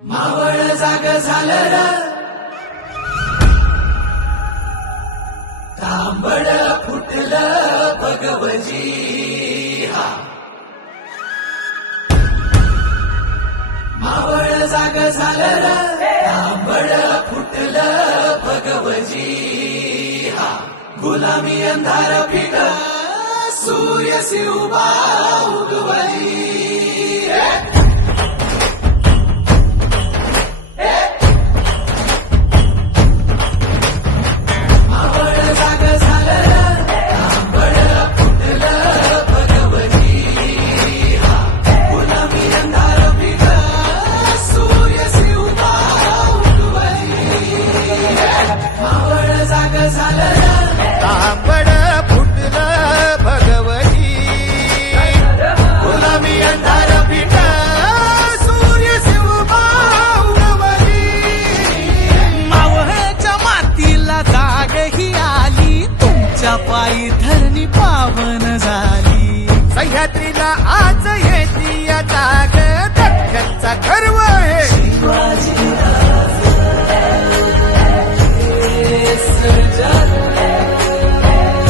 मावळ जाग झालं र तांबड फुटलं भगवजी हा मावळ जाग झालं र तांबड फुटलं भगवजी हा गुलामी अंधार फिट सूर्य शिवबा उगवली तांबड फुटलं भगवती गुलामी अंधार फिट सूर्य शिवबा उगवली मावळच्या मातीला जाग ही आली तुमच्या पायी धरणी पावन झाली सह्याद्रीला आज येते या जाग